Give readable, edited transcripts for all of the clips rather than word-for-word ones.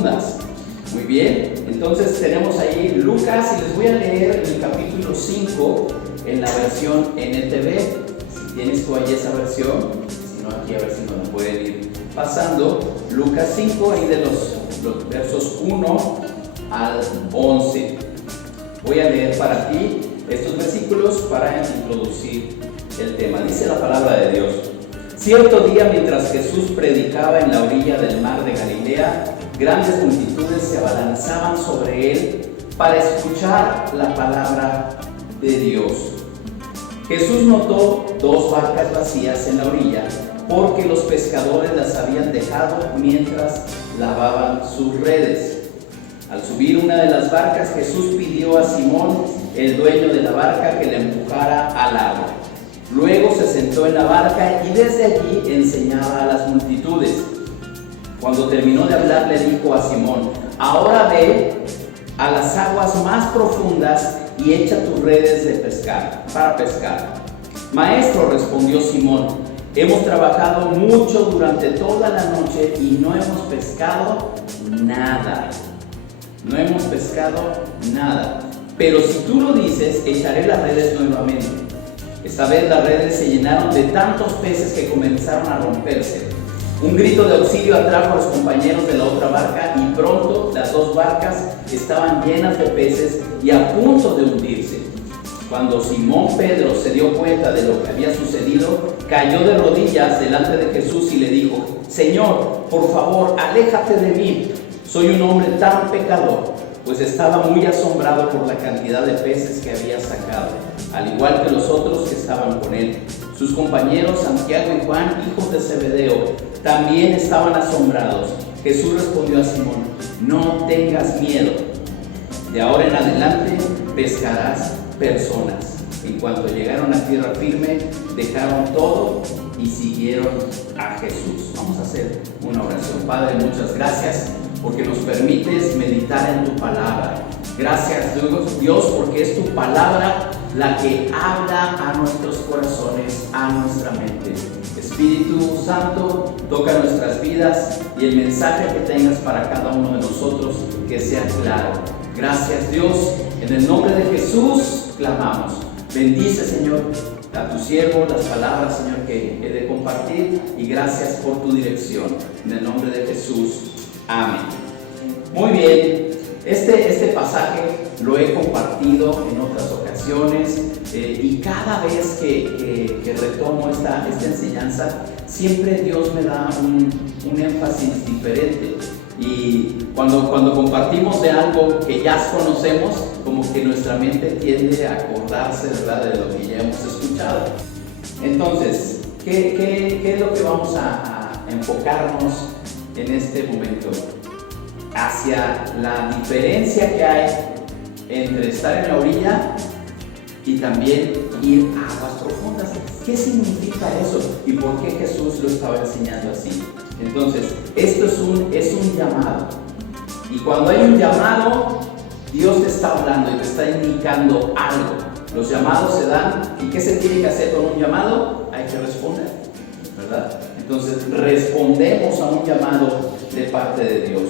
profundas. Muy bien, entonces tenemos ahí Lucas y les voy a leer el capítulo 5 en la versión NTV. Si tienes tú ahí esa versión, si no aquí a ver si nos la pueden ir pasando. Lucas 5, ahí de los versos 1 al 11. Voy a leer para ti estos versículos para introducir el tema. Dice la palabra de Dios: cierto día, mientras Jesús predicaba en la orilla del mar de Galilea, grandes multitudes se abalanzaban sobre él para escuchar la palabra de Dios. Jesús notó 2 barcas vacías en la orilla, porque los pescadores las habían dejado mientras lavaban sus redes. Al subir una de las barcas, Jesús pidió a Simón, el dueño de la barca, que la empujara al agua. Luego se sentó en la barca y desde allí enseñaba a las multitudes. Cuando terminó de hablar, le dijo a Simón: ahora ve a las aguas más profundas y echa tus redes para pescar. Maestro, respondió Simón, hemos trabajado mucho durante toda la noche y no hemos pescado nada. No hemos pescado nada. Pero si tú lo dices, echaré las redes nuevamente. Esta vez las redes se llenaron de tantos peces que comenzaron a romperse. Un grito de auxilio atrajo a los compañeros de la otra barca y pronto las 2 barcas estaban llenas de peces y a punto de hundirse. Cuando Simón Pedro se dio cuenta de lo que había sucedido, cayó de rodillas delante de Jesús y le dijo: Señor, por favor, aléjate de mí. Soy un hombre tan pecador. Pues estaba muy asombrado por la cantidad de peces que había sacado, al igual que los otros que estaban con él. Sus compañeros Santiago y Juan, hijos de Zebedeo, también estaban asombrados. Jesús respondió a Simón: no tengas miedo. De ahora en adelante pescarás personas. En cuanto llegaron a tierra firme, dejaron todo y siguieron a Jesús. Vamos a hacer una oración. Padre, muchas gracias porque nos permites meditar en tu palabra. Gracias, Dios, porque es tu palabra la que habla a nuestros corazones, a nuestra mente. Espíritu Santo, toca nuestras vidas y el mensaje que tengas para cada uno de nosotros que sea claro. Gracias, Dios, en el nombre de Jesús clamamos. Bendice, Señor, a tu siervo las palabras, Señor, que he de compartir, y gracias por tu dirección. En el nombre de Jesús. Amén. Muy bien, este pasaje lo he compartido en otras ocasiones y cada vez que retomo esta enseñanza, siempre Dios me da un énfasis diferente. Y cuando compartimos de algo que ya conocemos, como que nuestra mente tiende a acordarse, ¿verdad?, de lo que ya hemos escuchado. Entonces, ¿qué es lo que vamos a enfocarnos en este momento? Hacia la diferencia que hay entre estar en la orilla y también ir a aguas profundas. ¿Qué significa eso? ¿Y por qué Jesús lo estaba enseñando así? Entonces, esto es un llamado. Y cuando hay un llamado, Dios te está hablando y te está indicando algo. Los llamados se dan, ¿y qué se tiene que hacer con un llamado? Hay que responder, ¿verdad? Entonces, respondemos a un llamado de parte de Dios.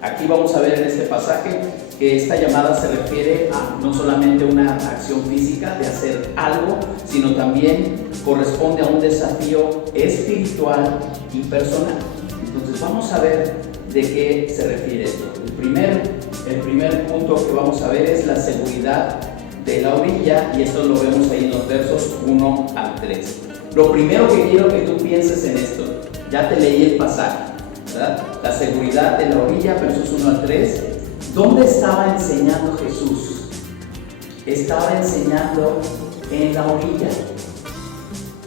Aquí vamos a ver en este pasaje que esta llamada se refiere a no solamente una acción física de hacer algo, sino también corresponde a un desafío espiritual y personal. Entonces vamos a ver de qué se refiere esto. El primer punto que vamos a ver es la seguridad de la orilla, y esto lo vemos ahí en los versos 1 al 3. Lo primero que quiero que tú pienses en esto, ya te leí el pasaje, ¿verdad? La seguridad de la orilla, versos 1 al 3. ¿Dónde estaba enseñando Jesús? Estaba enseñando en la orilla.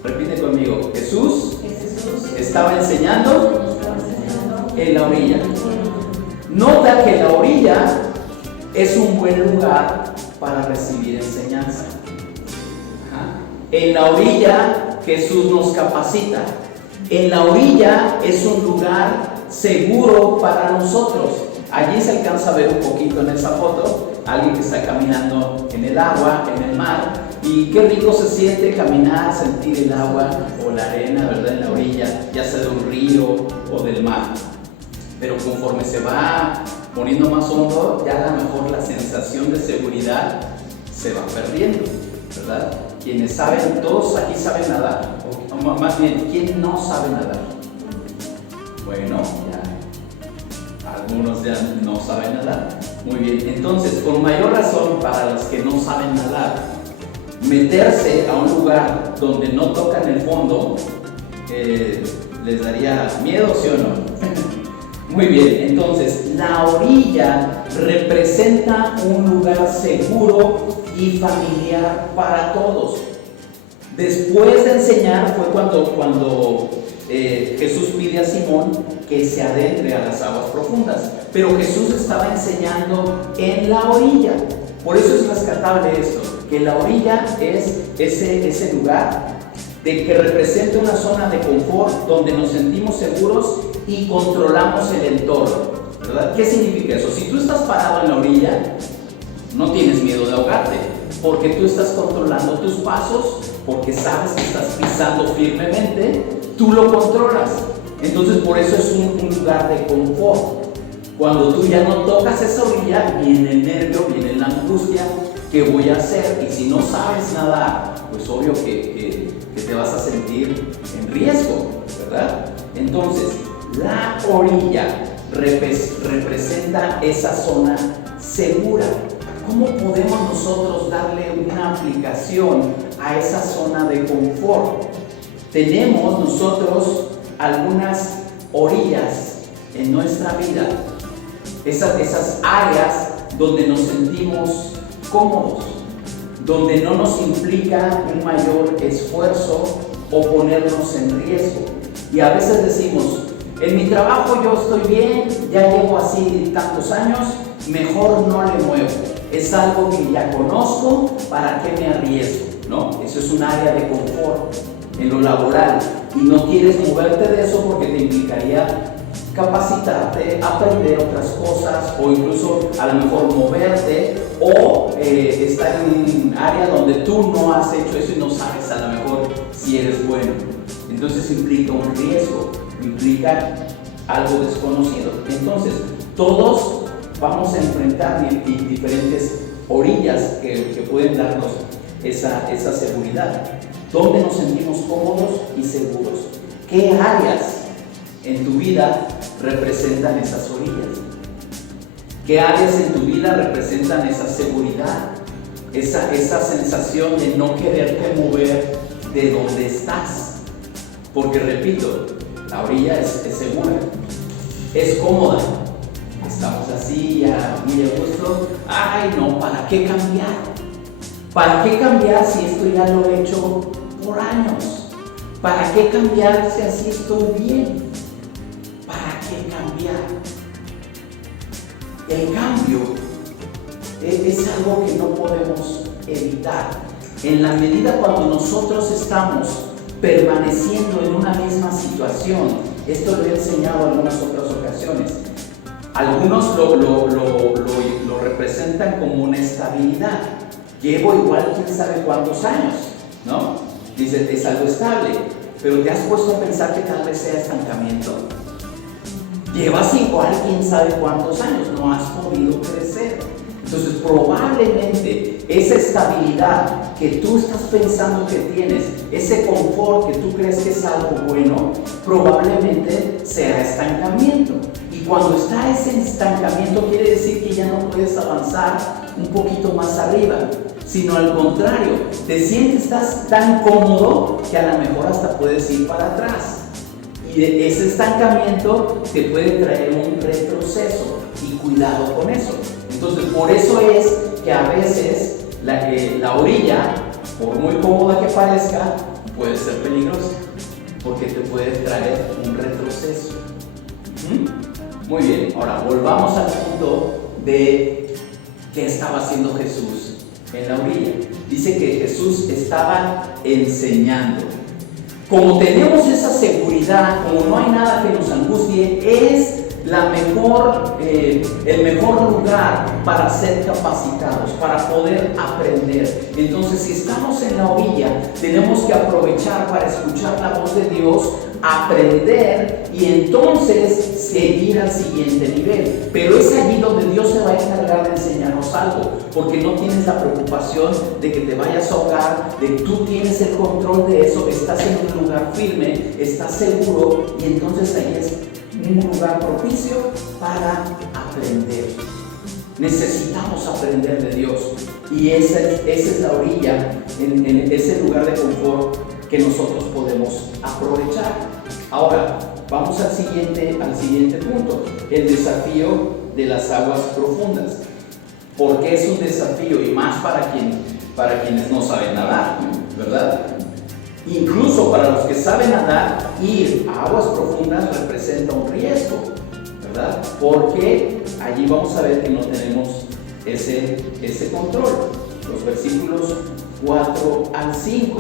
Repite conmigo: Jesús estaba enseñando en la orilla. Nota que la orilla es un buen lugar para recibir enseñanza. En la orilla Jesús nos capacita. En la orilla es un lugar seguro para nosotros. Allí se alcanza a ver un poquito en esa foto, alguien que está caminando en el agua, en el mar, y qué rico se siente caminar, sentir el agua o la arena, ¿verdad?, en la orilla, ya sea de un río o del mar. pero conforme se va poniendo más hondo, ya a lo mejor la sensación de seguridad se va perdiendo, ¿verdad? Quienes saben, todos aquí saben nadar, o más bien, ¿quién no sabe nadar? Bueno, ya algunos ya no saben nadar. Muy bien, entonces, con mayor razón para los que no saben nadar, meterse a un lugar donde no tocan el fondo, ¿les daría miedo, sí o no? Muy bien, entonces, la orilla representa un lugar seguro y familiar para todos. Después de enseñar fue cuando Jesús pide a Simón que se adentre a las aguas profundas, pero Jesús estaba enseñando en la orilla. Por eso es rescatable esto, que la orilla es ese lugar de que representa una zona de confort donde nos sentimos seguros y controlamos el entorno, ¿verdad? ¿Qué significa eso? Si tú estás parado en la orilla, no tienes miedo de ahogarte, porque tú estás controlando tus pasos, porque sabes que estás pisando firmemente, tú lo controlas. Entonces por eso es un lugar de confort. Cuando tú ya no tocas esa orilla, viene el nervio, viene la angustia, ¿qué voy a hacer? Y si no sabes nadar, pues obvio que te vas a sentir en riesgo, ¿verdad? Entonces, la orilla representa esa zona segura. ¿Cómo podemos nosotros darle una aplicación a esa zona de confort? Tenemos nosotros algunas orillas en nuestra vida, esas áreas donde nos sentimos cómodos, donde no nos implica un mayor esfuerzo o ponernos en riesgo. Y a veces decimos, en mi trabajo yo estoy bien, ya llevo así tantos años, mejor no le muevo. Es algo que ya conozco, ¿para qué me arriesgo? ¿No? Eso es un área de confort en lo laboral y no quieres moverte de eso porque te implicaría capacitarte, aprender otras cosas o incluso a lo mejor moverte o estar en un área donde tú no has hecho eso y no sabes a lo mejor si eres bueno. Entonces implica un riesgo, implica algo desconocido. Entonces todos vamos a enfrentar diferentes orillas que pueden darnos esa seguridad. ¿Dónde nos sentimos cómodos y seguros? ¿Qué áreas en tu vida representan esas orillas? ¿Qué áreas en tu vida representan esa seguridad? Esa sensación de no quererte mover de donde estás. Porque repito, la orilla es segura, es cómoda. Estamos así, ya muy a gusto. Ay, no, ¿para qué cambiar? ¿Para qué cambiar si esto ya lo he hecho por años? ¿Para qué cambiar si así estoy bien? ¿Para qué cambiar? El cambio es algo que no podemos evitar. En la medida cuando nosotros estamos permaneciendo en una misma situación, esto lo he enseñado en algunas otras ocasiones. Algunos lo representan como una estabilidad. Llevo igual quién sabe cuántos años, ¿no? Dices, es algo estable, pero ¿te has puesto a pensar que tal vez sea estancamiento? Llevas igual quién sabe cuántos años, no has podido crecer. Entonces probablemente esa estabilidad que tú estás pensando que tienes, ese confort que tú crees que es algo bueno, probablemente sea estancamiento. Y cuando está ese estancamiento quiere decir que ya no puedes avanzar un poquito más arriba, sino al contrario, te sientes, estás tan cómodo que a lo mejor hasta puedes ir para atrás. Y ese estancamiento te puede traer un retroceso y cuidado con eso. Entonces, por eso es que a veces la orilla, por muy cómoda que parezca, puede ser peligrosa, porque te puede traer un retroceso. Muy bien, ahora volvamos al punto de qué estaba haciendo Jesús en la orilla. Dice que Jesús estaba enseñando. Como tenemos esa seguridad, como no hay nada que nos angustie, es el mejor lugar para ser capacitados, para poder aprender. Entonces, si estamos en la orilla, tenemos que aprovechar para escuchar la voz de Dios, aprender y entonces seguir al siguiente nivel. Pero es allí donde Dios se va a encargar de enseñarnos algo, porque no tienes la preocupación de que te vayas a ahogar, de que tú tienes el control de eso, estás en un lugar firme, estás seguro, y entonces ahí es un lugar propicio para aprender. Necesitamos aprender de Dios, y esa es la orilla, en ese lugar de confort que nosotros podemos aprovechar. Ahora, vamos al siguiente punto, el desafío de las aguas profundas. ¿Por qué es un desafío? Y más para quienes no saben nadar, ¿verdad? Incluso para los que saben nadar, ir a aguas profundas representa un riesgo, ¿verdad? Porque allí vamos a ver que no tenemos ese control. Los versículos 4 al 5.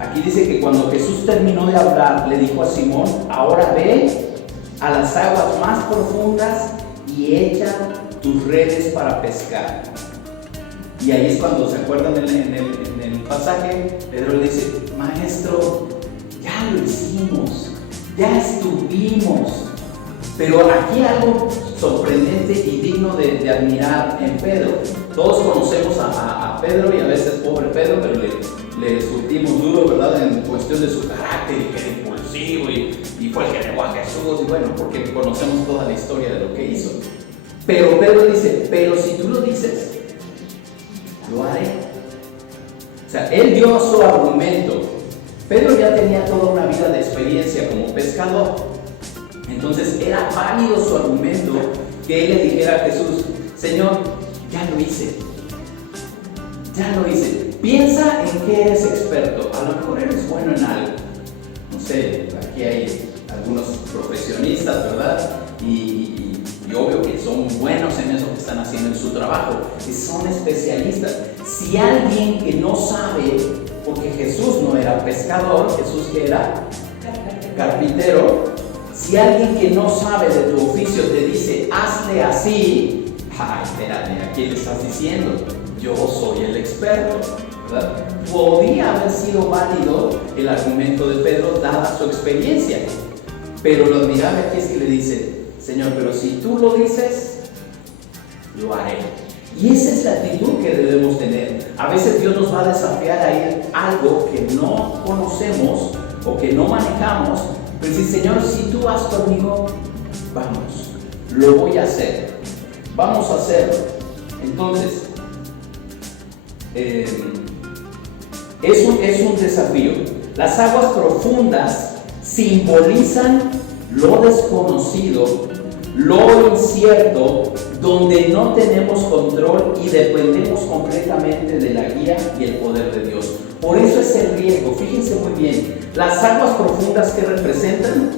Aquí dice que cuando Jesús terminó de hablar, le dijo a Simón: ahora ve a las aguas más profundas y echa tus redes para pescar. Y ahí es cuando, ¿se acuerdan en el pasaje? Pedro le dice: Maestro, ya lo hicimos, ya estuvimos. Pero aquí algo sorprendente y digno de admirar en Pedro. Todos conocemos a Pedro, y a veces pobre Pedro, pero le surtimos duro, ¿verdad? En cuestión de su carácter, y que era impulsivo, y fue el que negó a Jesús, y bueno, porque conocemos toda la historia de lo que hizo. Pero Pedro dice: pero si tú lo dices, lo haré. O sea, él dio su argumento. Pedro ya tenía toda una vida de experiencia como pescador. Entonces era válido su argumento que él le dijera a Jesús: Señor, ya lo hice. Ya lo hice. Piensa en que eres experto. A lo mejor eres bueno en algo. No sé, aquí hay algunos profesionistas, ¿verdad? Y obvio que son buenos en eso que están haciendo en su trabajo, y son especialistas. Si alguien que no sabe, porque Jesús no era pescador, Jesús que era carpintero, si alguien que no sabe de tu oficio te dice: hazle así, ay, espérate, ¿a quién le estás diciendo? Yo soy el experto, ¿verdad? Podría haber sido válido el argumento de Pedro dada su experiencia, pero lo admirable aquí es que le dice: Señor, pero si tú lo dices, lo haré. Y esa es la actitud que debemos tener. A veces Dios nos va a desafiar a ir a algo que no conocemos o que no manejamos, pero dice: Señor, si tú vas conmigo, vamos, lo voy a hacer, vamos a hacerlo. Entonces, es un desafío. Las aguas profundas simbolizan lo desconocido, lo incierto, donde no tenemos control y dependemos completamente de la guía y el poder de Dios. Por eso es el riesgo. Fíjense muy bien, las aguas profundas que representan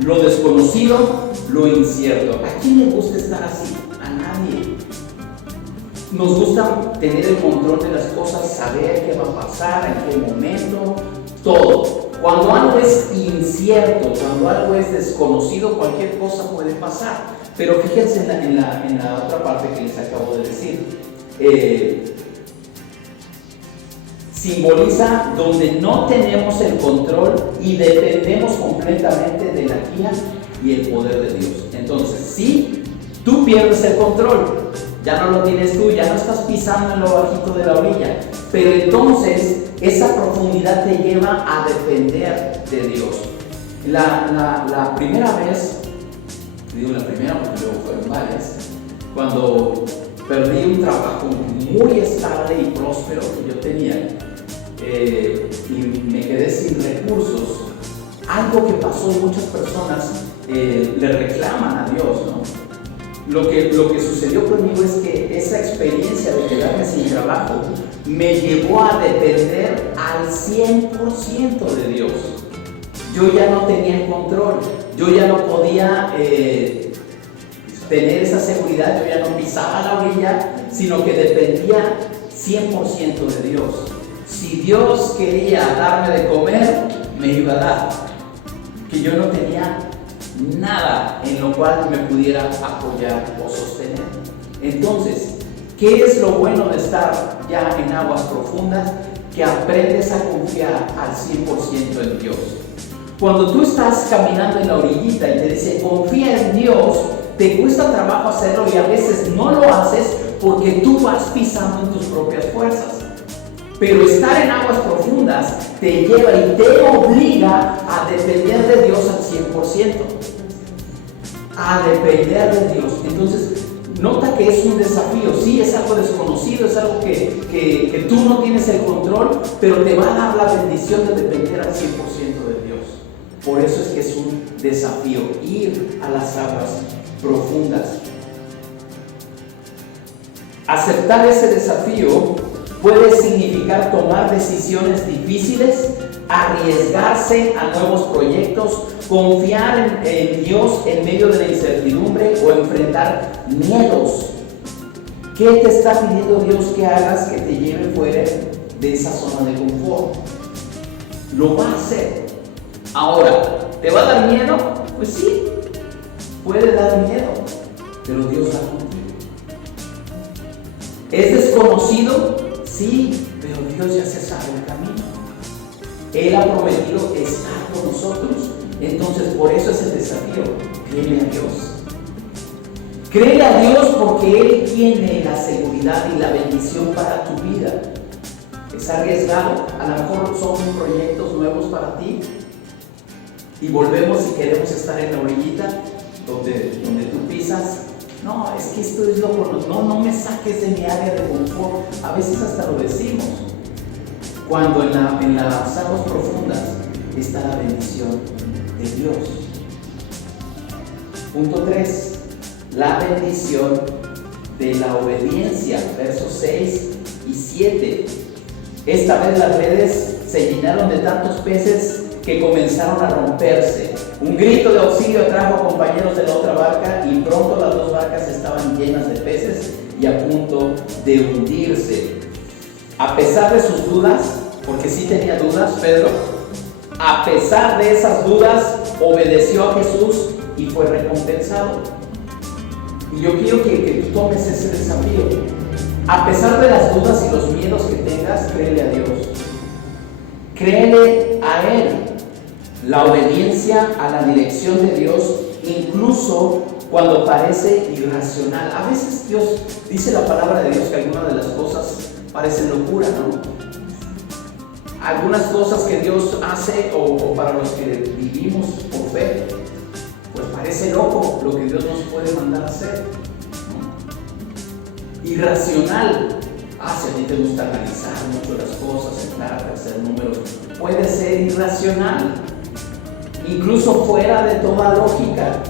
lo desconocido, lo incierto. ¿A quién le gusta estar así? A nadie. Nos gusta tener el control de las cosas, saber qué va a pasar, en qué momento, todo. Cuando algo es incierto, cuando algo es desconocido, cualquier cosa puede pasar. Pero fíjense en la otra parte que les acabo de decir. Simboliza donde no tenemos el control y dependemos completamente de la guía y el poder de Dios. Entonces, si tú pierdes el control, ya no lo tienes tú, ya no estás pisando en lo bajito de la orilla, pero entonces esa profundidad te lleva a depender de Dios. La primera vez, digo la primera porque luego fueron varias, cuando perdí un trabajo muy estable y próspero que yo tenía, y me quedé sin recursos, algo que pasó, muchas personas le reclaman a Dios, ¿no? Lo que sucedió conmigo es que esa experiencia de quedarme sin trabajo me llevó a depender al 100% de Dios. Yo ya no tenía el control, yo ya no podía tener esa seguridad, yo ya no pisaba la orilla, sino que dependía 100% de Dios. Si Dios quería darme de comer, me iba a dar. Que yo no tenía nada en lo cual me pudiera apoyar o sostener. Entonces, ¿qué es lo bueno de estar ya en aguas profundas? Que aprendes a confiar al 100% en Dios. Cuando tú estás caminando en la orillita y te dice confía en Dios, te cuesta trabajo hacerlo y a veces no lo haces porque tú vas pisando en tus propias fuerzas. Pero estar en aguas profundas te lleva y te obliga a depender de Dios al 100%. A depender de Dios. Entonces, nota que es un desafío. Sí, es algo desconocido, es algo que tú no tienes el control, pero te va a dar la bendición de depender al 100% de Dios. Por eso es que es un desafío, ir a las aguas profundas. Aceptar ese desafío puede significar tomar decisiones difíciles, arriesgarse a nuevos proyectos, confiar en Dios en medio de la incertidumbre o enfrentar miedos. ¿Qué te está pidiendo Dios que hagas que te lleve fuera de esa zona de confort? Lo va a hacer. Ahora, ¿te va a dar miedo? Pues sí, puede dar miedo, pero Dios va contigo. ¿Es desconocido? Sí, pero Dios ya se sabe el camino. Él ha prometido estar con nosotros. Entonces, por eso es el desafío. Créele a Dios. Créele a Dios porque Él tiene la seguridad y la bendición para tu vida. Es arriesgado. A lo mejor son proyectos nuevos para ti. Y volvemos y queremos estar en la orillita donde tú pisas. No, es que esto es loco. No me saques de mi área de confort. A veces hasta lo decimos. Cuando en las aguas profundas está la bendición de Dios. Punto 3. La bendición de la obediencia. Versos 6 y 7. Esta vez las redes se llenaron de tantos peces que comenzaron a romperse. Un grito de auxilio atrajo a compañeros de la otra barca y pronto las dos barcas estaban llenas de peces y a punto de hundirse. A pesar de sus dudas, porque sí tenía dudas Pedro, a pesar de esas dudas, obedeció a Jesús y fue recompensado. Y yo quiero que tú tomes ese desafío. A pesar de las dudas y los miedos que tengas, créele a Dios. Créele a Él. La obediencia a la dirección de Dios, incluso cuando parece irracional. A veces Dios dice la palabra de Dios que algunas de las cosas parecen locura, ¿no? Algunas cosas que Dios hace o para los que vivimos por fe, pues parece loco lo que Dios nos puede mandar a hacer, ¿no? Irracional. Si a ti te gusta analizar mucho las cosas, sentarte, hacer números, puede ser irracional, incluso fuera de toda lógica.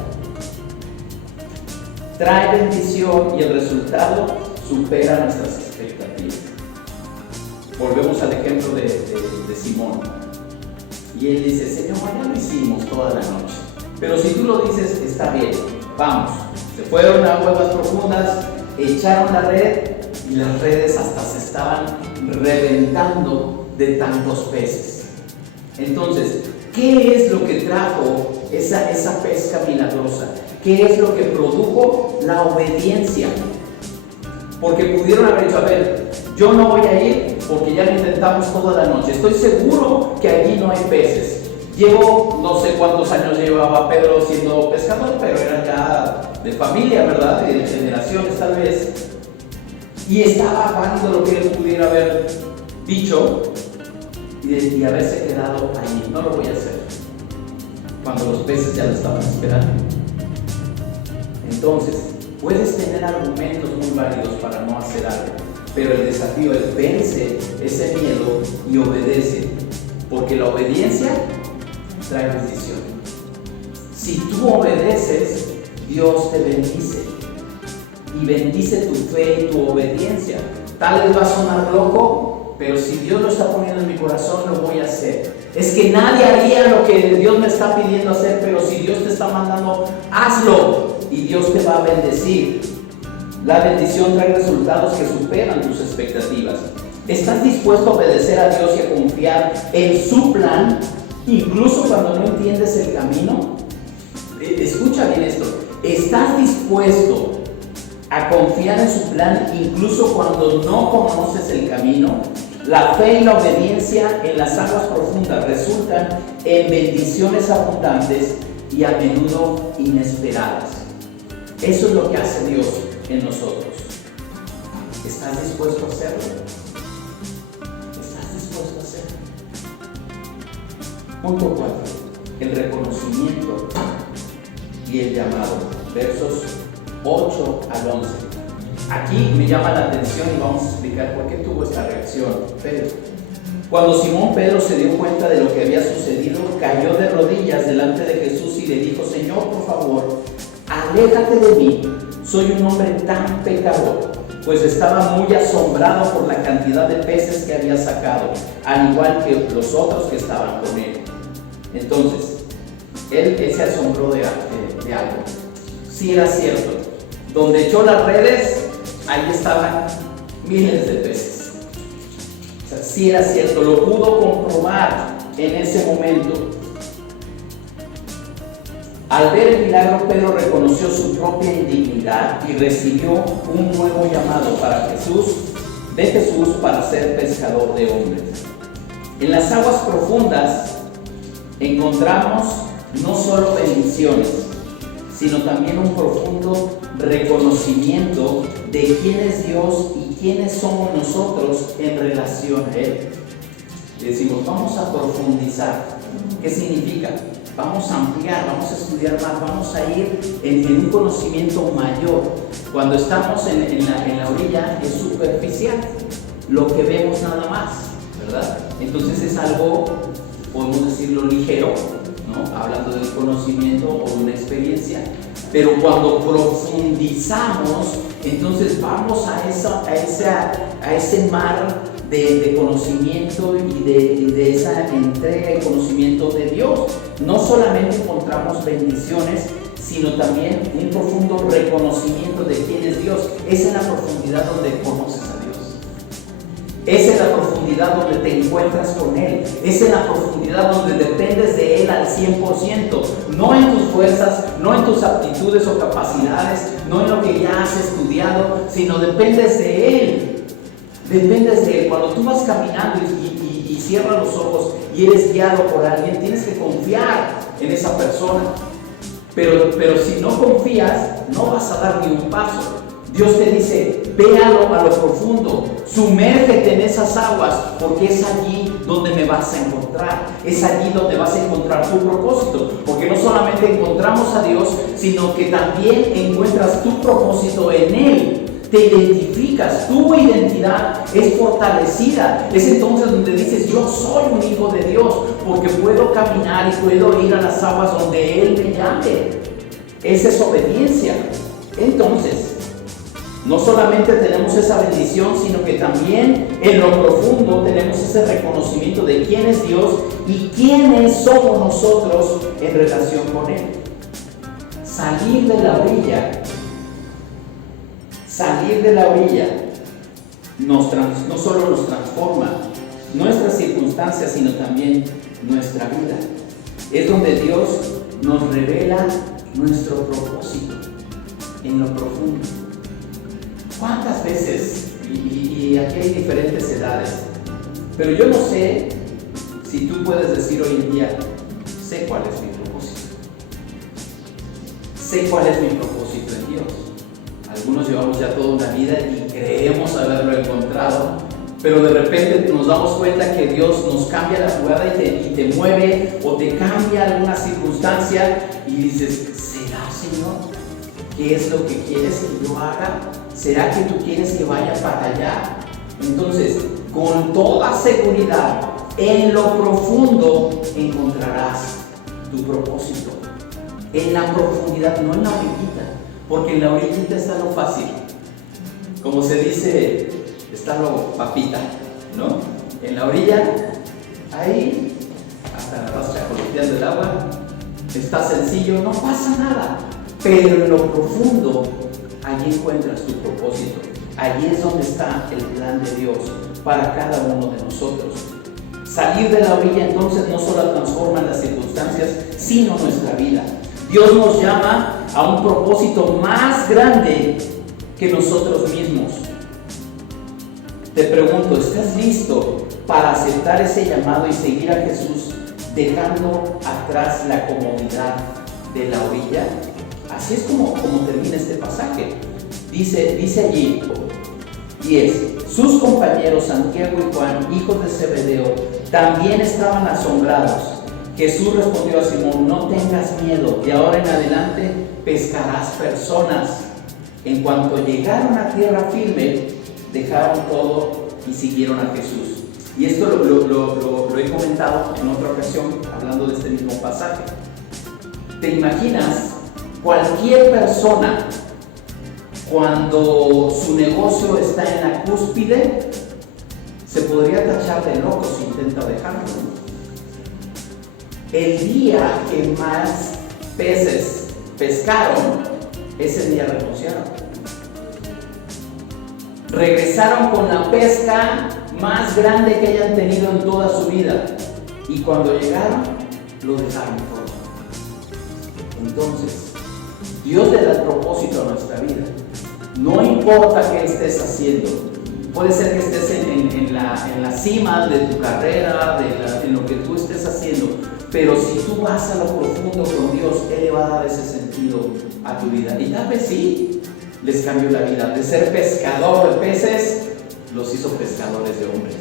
Trae bendición y el resultado supera nuestras expectativas. Volvemos al ejemplo de Simón. Y él dice, Señor, ya lo hicimos toda la noche. Pero si tú lo dices, está bien, vamos. Se fueron a aguas profundas, echaron la red y las redes hasta se estaban reventando de tantos peces. Entonces, ¿qué es lo que trajo esa pesca milagrosa? ¿Qué es lo que produjo la obediencia? Porque pudieron haber dicho, a ver, yo no voy a ir porque ya lo intentamos toda la noche. Estoy seguro que allí no hay peces. Llevo, no sé cuántos años llevaba Pedro siendo pescador, pero era ya de familia, ¿verdad? De generaciones tal vez. Y estaba válido lo que él pudiera haber dicho y haberse quedado ahí. No lo voy a hacer. Cuando los peces ya lo estaban esperando. Entonces, puedes tener argumentos muy válidos para no hacer algo, pero el desafío es vence ese miedo y obedece, porque la obediencia trae bendición. Si tú obedeces, Dios te bendice y bendice tu fe y tu obediencia. Tal vez va a sonar loco, pero si Dios lo está poniendo en mi corazón, lo voy a hacer. Es que nadie haría lo que Dios me está pidiendo hacer, pero si Dios te está mandando, hazlo y Dios te va a bendecir. La bendición trae resultados que superan tus expectativas. ¿Estás dispuesto a obedecer a Dios y a confiar en su plan, incluso cuando no entiendes el camino? Escucha bien esto. ¿Estás dispuesto a confiar en su plan incluso cuando no conoces el camino? La fe y la obediencia en las aguas profundas resultan en bendiciones abundantes y a menudo inesperadas. Eso es lo que hace Dios en nosotros. ¿Estás dispuesto a hacerlo? ¿Estás dispuesto a hacerlo? Punto 4. El reconocimiento y el llamado. Versos 8 al 11. Aquí me llama la atención y vamos a explicar por qué tuvo esta reacción Pedro. Cuando Simón Pedro se dio cuenta de lo que había sucedido, cayó de rodillas delante de Jesús y le dijo: Señor, por favor, aléjate de mí, soy un hombre tan pecador. Pues estaba muy asombrado por la cantidad de peces que había sacado, al igual que los otros que estaban con él. Entonces, él se asombró de algo. Sí, era cierto, donde echó las redes, ahí estaban miles de peces. O sea, sí era cierto, lo pudo comprobar en ese momento. Al ver el milagro, Pedro reconoció su propia indignidad y recibió un nuevo llamado de Jesús para ser pescador de hombres. En las aguas profundas encontramos no solo bendiciones, sino también un profundo reconocimiento de quién es Dios y quiénes somos nosotros en relación a Él. Y decimos, vamos a profundizar. ¿Qué significa? Vamos a ampliar, vamos a estudiar más, vamos a ir en un conocimiento mayor. Cuando estamos en la orilla es superficial, lo que vemos nada más, ¿verdad? Entonces es algo, podemos decirlo, ligero, ¿no? Hablando de un conocimiento o de una experiencia. Pero cuando profundizamos, entonces vamos a ese mar de conocimiento y de esa entrega y conocimiento de Dios. No solamente encontramos bendiciones, sino también un profundo reconocimiento de quién es Dios. Esa es la profundidad donde conoces a Dios. Esa es la profundidad donde te encuentras con Él. Esa es la profundidad donde dependes de Él al 100%. No en tus fuerzas, no en tus aptitudes o capacidades, no en lo que ya has estudiado, sino dependes de Él. Dependes de Él. Cuando tú vas caminando y cierras los ojos y eres guiado por alguien, tienes que confiar en esa persona. Pero si no confías, no vas a dar ni un paso. Dios te dice, ve a lo profundo, sumérgete en esas aguas, porque es allí donde me vas a encontrar. Es allí donde vas a encontrar tu propósito. Porque no solamente encontramos a Dios, sino que también encuentras tu propósito en Él. Te identificas, tu identidad es fortalecida. Es entonces donde dices, yo soy un hijo de Dios, porque puedo caminar y puedo ir a las aguas donde Él me llame. Esa es obediencia. Entonces, no solamente tenemos esa bendición, sino que también en lo profundo tenemos ese reconocimiento de quién es Dios y quiénes somos nosotros en relación con Él. Salir de la orilla no solo nos transforma nuestras circunstancias, sino también nuestra vida. Es donde Dios nos revela nuestro propósito en lo profundo. ¿Cuántas veces? Y aquí hay diferentes edades, pero yo no sé si tú puedes decir hoy en día, sé cuál es mi propósito. Sé cuál es mi propósito en Dios. Algunos llevamos ya toda una vida y creemos haberlo encontrado, pero de repente nos damos cuenta que Dios nos cambia la jugada y te mueve o te cambia alguna circunstancia y dices, ¿será, Señor? ¿Qué es lo que quieres que yo haga? ¿Será que tú quieres que vaya para allá? Entonces, con toda seguridad, en lo profundo encontrarás tu propósito. En la profundidad, no en la orillita. Porque en la orillita está lo fácil. Como se dice, está lo papita, ¿no? En la orilla, ahí, hasta la vas chacoteando el agua, está sencillo, no pasa nada. Pero en lo profundo, allí encuentras tu propósito. Allí es donde está el plan de Dios para cada uno de nosotros. Salir de la orilla entonces no solo transforma las circunstancias, sino nuestra vida. Dios nos llama a un propósito más grande que nosotros mismos. Te pregunto, ¿estás listo para aceptar ese llamado y seguir a Jesús dejando atrás la comodidad de la orilla? Así es como termina este pasaje. Dice allí 10. Sus compañeros Santiago y Juan, hijos de Zebedeo, también estaban asombrados. Jesús respondió a Simón: no tengas miedo, de ahora en adelante pescarás personas. En cuanto llegaron a tierra firme, dejaron todo y siguieron a Jesús. Y esto lo he comentado en otra ocasión, hablando de este mismo pasaje. ¿Te imaginas cualquier persona cuando su negocio está en la cúspide? Se podría tachar de loco si intenta dejarlo. El día que más peces pescaron, ese día renunciaron. Regresaron con la pesca más grande que hayan tenido en toda su vida. Y cuando llegaron, lo dejaron todo. Entonces, Dios le da el propósito a nuestra vida. No importa qué estés haciendo. Puede ser que estés en la cima de tu carrera, en lo que tú estés haciendo. Pero si tú vas a lo profundo con Dios, Él le va a dar ese sentido a tu vida. Y tal vez sí les cambió la vida. De ser pescador de peces, los hizo pescadores de hombres.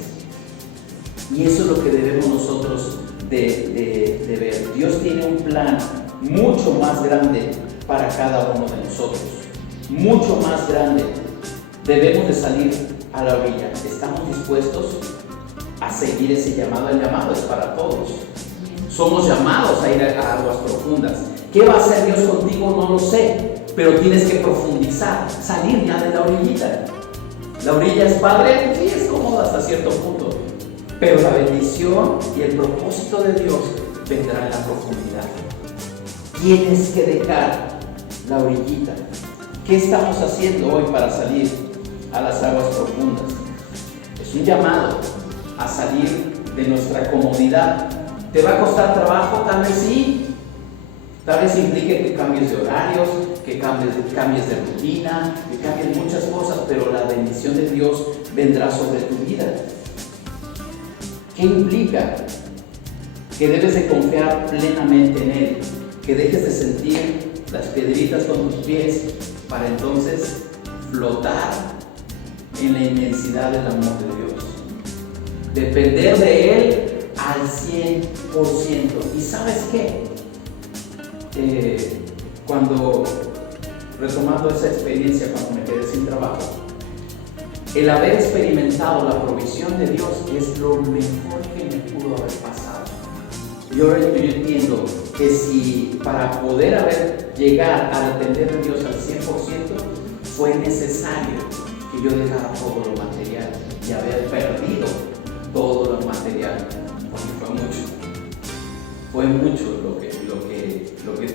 Y eso es lo que debemos nosotros de ver. Dios tiene un plan mucho más grande para cada uno de nosotros. Mucho más grande. Debemos de salir a la orilla. ¿Estamos dispuestos a seguir ese llamado? El llamado es para todos. Somos llamados a ir a aguas profundas. ¿Qué va a hacer Dios contigo? No lo sé, pero tienes que profundizar, salir ya de la orillita. ¿La orilla es padre? Sí, es cómodo hasta cierto punto, pero la bendición y el propósito de Dios vendrá en la profundidad. Tienes que dejar la orillita. ¿Qué estamos haciendo hoy para salir a las aguas profundas? Es un llamado a salir de nuestra comodidad. ¿Te va a costar trabajo? Tal vez sí. Tal vez implique que cambies de horarios, que cambies de rutina, que cambies muchas cosas, pero la bendición de Dios vendrá sobre tu vida. ¿Qué implica? Que debes de confiar plenamente en Él, que dejes de sentir las piedritas con tus pies para entonces flotar en la inmensidad del amor de Dios. Depender de Él al 100%. ¿Y sabes qué? Cuando, retomando esa experiencia, cuando me quedé sin trabajo, el haber experimentado la provisión de Dios es lo mejor que me pudo haber pasado. Yo entiendo que si para poder llegar a depender de Dios al 100%, fue necesario que yo dejara todo lo material y haber perdido todo lo material, porque fue mucho lo que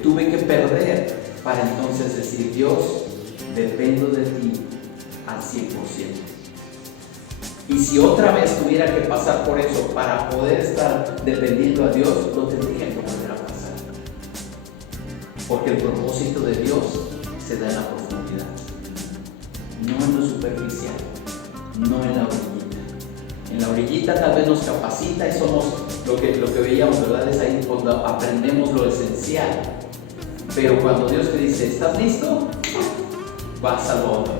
tuve que perder para entonces decir: Dios, dependo de ti al 100%. Y si otra vez tuviera que pasar por eso para poder estar dependiendo a Dios, lo tendría que volver a pasar. Porque el propósito de Dios se da en la profundidad, no en lo superficial, no en la orillita. En la orillita tal vez nos capacita y somos lo que veíamos, ¿verdad? Es ahí cuando aprendemos lo esencial. Pero cuando Dios te dice: ¿estás listo? Vas a lo hondo,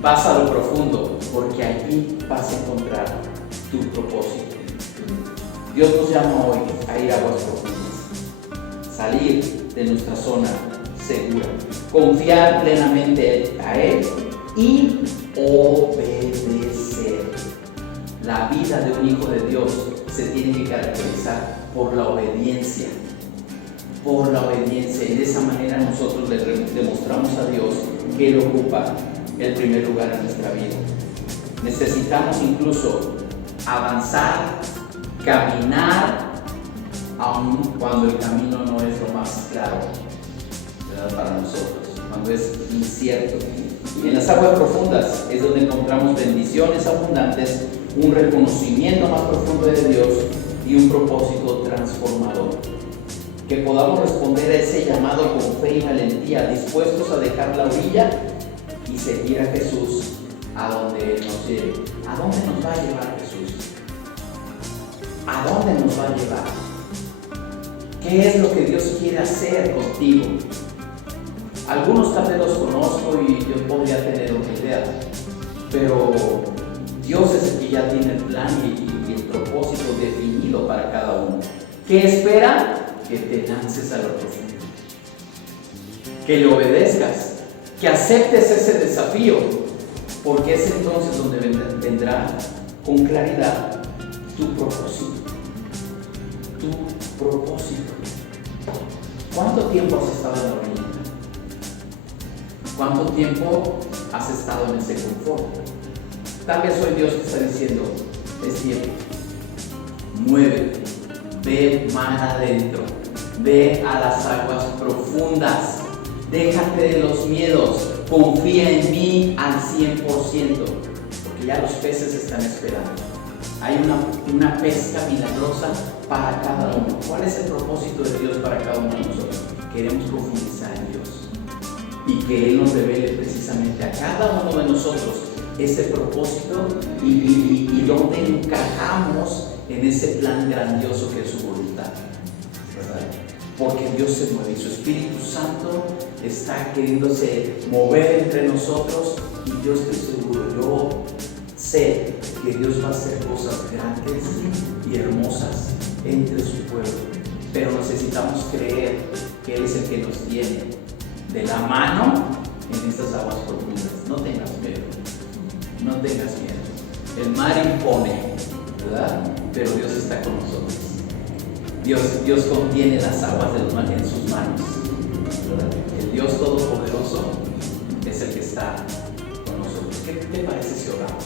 vas a lo profundo, porque allí vas a encontrar tu propósito. Dios nos llama hoy a ir a aguas profundas, salir de nuestra zona segura, confiar plenamente a Él y obedecer. La vida de un hijo de Dios se tiene que caracterizar por la obediencia. Por la obediencia. Y de esa manera nosotros le demostramos a Dios que Él ocupa el primer lugar en nuestra vida. Necesitamos incluso avanzar, caminar, aun cuando el camino no es lo más claro, ¿verdad? Para nosotros, cuando es incierto. Y en las aguas profundas es donde encontramos bendiciones abundantes, un reconocimiento más profundo de Dios y un propósito transformador. Que podamos responder a ese llamado con fe y valentía, dispuestos a dejar la orilla y seguir a Jesús a donde Él nos lleve, ¿A dónde nos va a llevar Jesús? ¿A dónde nos va a llevar? ¿Qué es lo que Dios quiere hacer contigo? Algunos tal vez los conozco y yo podría tener una idea, pero Dios es el que ya tiene el plan y el propósito definido para cada uno. ¿Qué espera? Que te lances a lo profundo, que le obedezcas, que aceptes ese desafío, porque es entonces donde vendrá con claridad tu propósito. Tu propósito. ¿Cuánto tiempo has estado en la orilla? ¿Cuánto tiempo has estado en ese confort? Tal vez hoy Dios te está diciendo, es tiempo, muévete, ve mar adentro, ve a las aguas profundas, déjate de los miedos, confía en mí al 100%, porque ya los peces están esperando. Hay una pesca milagrosa para cada uno. ¿Cuál es el propósito de Dios para cada uno de nosotros? Queremos profundizar en Dios y que Él nos revele precisamente a cada uno de nosotros ese propósito y dónde encajamos en ese plan grandioso que es su voluntad, ¿verdad? Porque Dios se mueve y su Espíritu Santo está queriéndose mover entre nosotros, y yo estoy seguro, yo sé que Dios va a hacer cosas grandes y hermosas entre su pueblo, pero necesitamos creer que Él es el que nos tiene de la mano en estas aguas profundas. No tengas miedo, no tengas miedo. El mar impone, ¿verdad? Pero Dios está con nosotros. Dios contiene las aguas de los mares en sus manos, ¿verdad? El Dios Todopoderoso es el que está con nosotros. ¿Qué te parece si oramos?